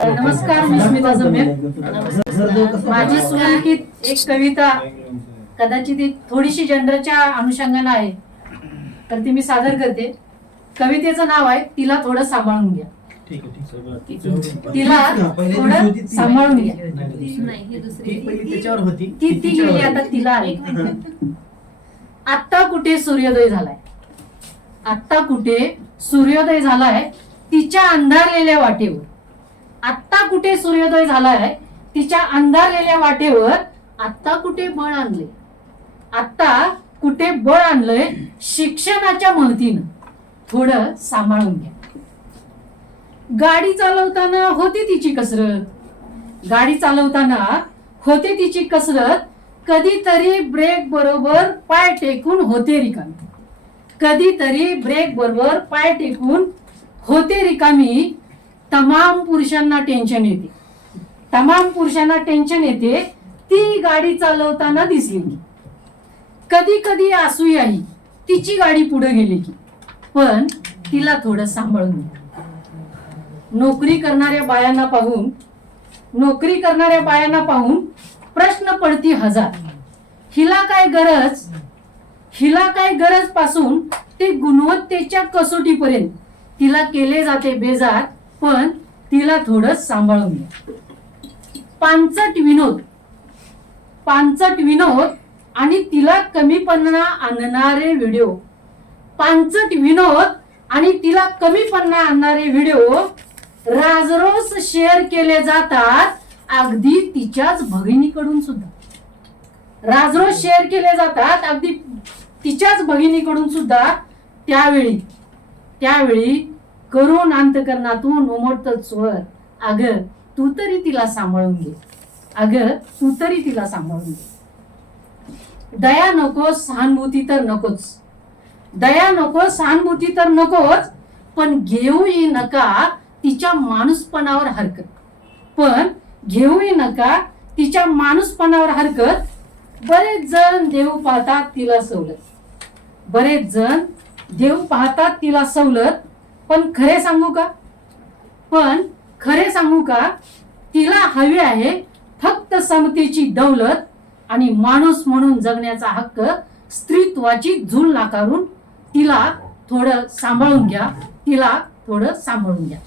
नमस्कार मी स्मिता जमे माझी सुलिखित एक कविता कदाचित थोडीशी जनरच्या अनुषंगाने आहे तर ती मी सादर करते. कवितेचं नाव आहे तिला थोडं सांभाळून घ्या. तिला थोडं सांभाळून घ्या. ती ती गेली आता तिला आहे. आत्ता कुठे सूर्योदय झालाय? आत्ता कुठे सूर्योदय झालाय? तिच्या अंधारलेल्या वाटेवर. आत्ता कुठे सूर्योदय झालाय तिच्या अंधारलेल्या वाटेवर आत्ता कुठे बळ आणले आत्ता कुठे बळ आणलंय शिक्षणाच्या मदतीनं? थोडं सांभाळून घ्या. गाडी चालवताना होती तिची कसरत. गाडी चालवताना होते तिची कसरत. कधीतरी ब्रेक बरोबर पाय टेकून होते रिकामी. कधीतरी ब्रेक बरोबर पाय टेकून होते रिकामी. तमाम पुरुषांना टेन्शन येते. तमाम पुरुषांना टेन्शन येते. ती गाडी चालवताना दिसली की कधी कधी असूयाही तिची गाडी पुढे गेली की. पण तिला थोडं सांभाळून नोकरी करणाऱ्या बायांना पाहून नोकरी करणाऱ्या बायांना पाहून प्रश्न पडती हजार. हिला काय गरज? हिला काय गरजपासून ते गुणवत्तेच्या कसोटीपर्यंत तिला केले जाते बेजार पण तिला थोडं सांभाळून घ्या पांचट विनोद. पांचट विनोद आणि तिला कमीपणा आणणारे व्हिडिओ. पांचट विनोद आणि तिला कमीपणा आणणारे व्हिडिओ राजरोस शेअर केले जातात अगदी तिच्याच भगिनीकडून सुद्धा. राजरोस शेअर केले जातात अगदी तिच्याच भगिनीकडून सुद्धा त्यावेळी. त्यावेळी करून अंतकरणातून उमटत स्वर. अग तू तरी तिला सांभाळून घे. अग तू तरी तिला सांभाळून घे. दया नको सहानुभूती तर नकोच. दया नको सहानुभूती तर नकोच पण घेऊही नका तिच्या माणूसपणावर हरकत. पण घेऊही नका तिच्या माणूसपणावर हरकत. बरेच जण देव पाहतात तिला सवलत. बरेच जण देव पाहतात तिला सवलत. पण खरे सांगू का? पण खरे सांगू का? तिला हवी आहे फक्त समतेची दौलत आणि माणूस म्हणून जगण्याचा हक्क स्त्रीत्वाची झूल नाकारून तिला थोडं सांभाळून घ्या. तिला थोडं सांभाळून घ्या.